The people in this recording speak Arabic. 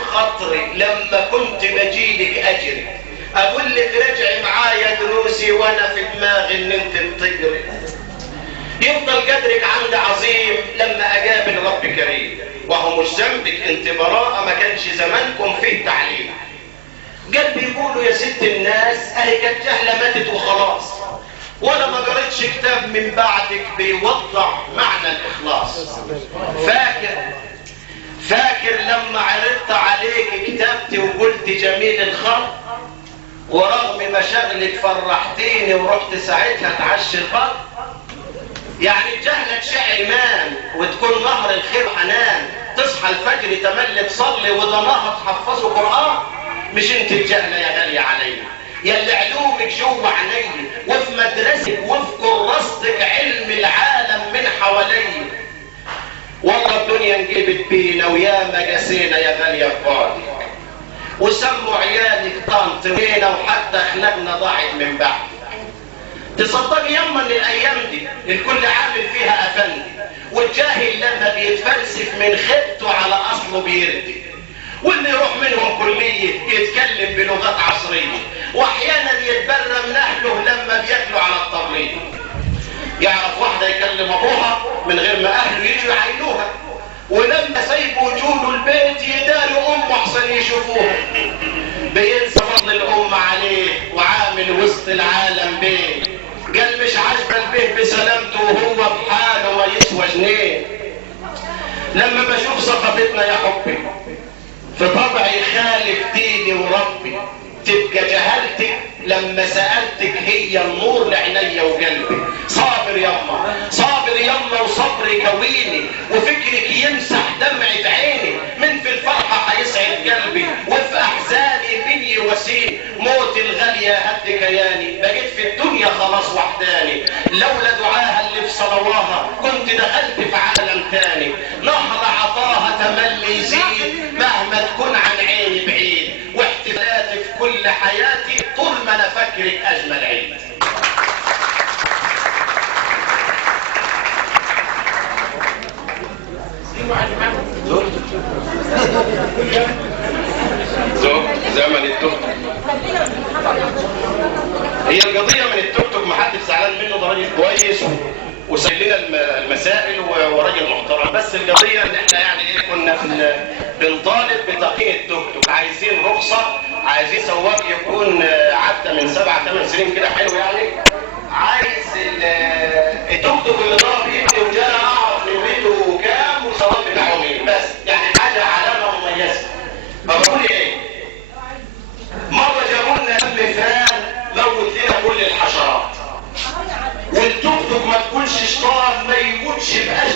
بخاطري لما كنت بجيلك اجري، اقول لك رجعي معايا دروسي وانا في دماغي ان انت بتجري. يفضل قدرك عندي عظيم لما اقابل رب كريم، وهو مش ذنبك انت براءة، ما كانش زمانكم فيه تعليم. قلبي يقولوا يا ست الناس اهي كانت جهلة ماتت وخلاص، ولا ما قريتش كتاب من بعدك بيوضح معنى الاخلاص. فاكر لما عرضت عليك كتابتي وقلت جميل الخط، ورغم مشاغلك فرحتيني ورحت ساعتها تعشي الخط. يعني الجهلة تشع ايمان وتكون نهر الخير حنان، تصحى الفجر تملي تصلي وده نهر تحفظه قرآن. مش انت الجهلة يا غالية علينا، يلي علومك جوه عيني وفي مدرستك وفي كراستك علم العالم من حوالي. والله الدنيا انجبت بينا وياما قاسينا يا غالية ببعدك، وسموا عيالك طنط وينا وحتى اخلاقنا ضاعت من بعد. تصدقي يما ان الايام دي الكل عامل فيها افندي، والجاهل لما بيتفلسف من خيبته على اصله بيردي، واللي يروح منهم كليه يتكلم بلغات عصريه، واحيانا يتبرى من اهله لما بياكلوا على الطبليه. يعرف واحده يكلم ابوها من غير ما اهله يجوا يعينوها، ولما سايبوا وجوده البيت يداروا امه احسن يشوفوها. بينسى فضل الام عليه وعامل وسط العالم بيه، قال مش عاجبه البيه بسلامته وهو بحاله ما يسوى جنيه. لما بشوف ثقافتنا يا حبي في طبعي خالف ديني وربي، تبقى جهلتك لما سألتك هي النور لعيني وقلبي. صابر يما صابر يما وصبري كويني، وفكرك يمسح دمعة عيني، من في الفرحة هيسعد قلبي وفي أحزاني من يواسيني. موت الغالية هد كياني، بقيت في الدنيا خلاص وحداني، لولا دعاها اللي في صلواها كنت دخلت في عالم تاني. نهر عطاها تملي يزيد مهما تكون عن عيني بعيد، واحتفالاتي في كل حياتي طول ما انا فاكرك اجمل عيد. زمن التوك توك، هي القضيه من التوك توك ما حدش زعلان منه، ده راجل كويس وسايل لنا المسائل وراجل محترم، بس القضيه ان احنا يعني ايه كنا بنطالب بتقييم التوك توك، عايزين رخصه، عايزين سواق يكون عدى من 7-8 سنين كده حلو يعني، عايز التوك توك اللي ضرب ابني وجانا اعرف نمرته كام وصواب بتاعه مين، بس يعني حاجه علامه مميزه. بقول ايه؟ مره جابوا لنا دم فان موت لنا كل الحشرات، والتوك توك ما تكونش شطار ما يموتش بأشياء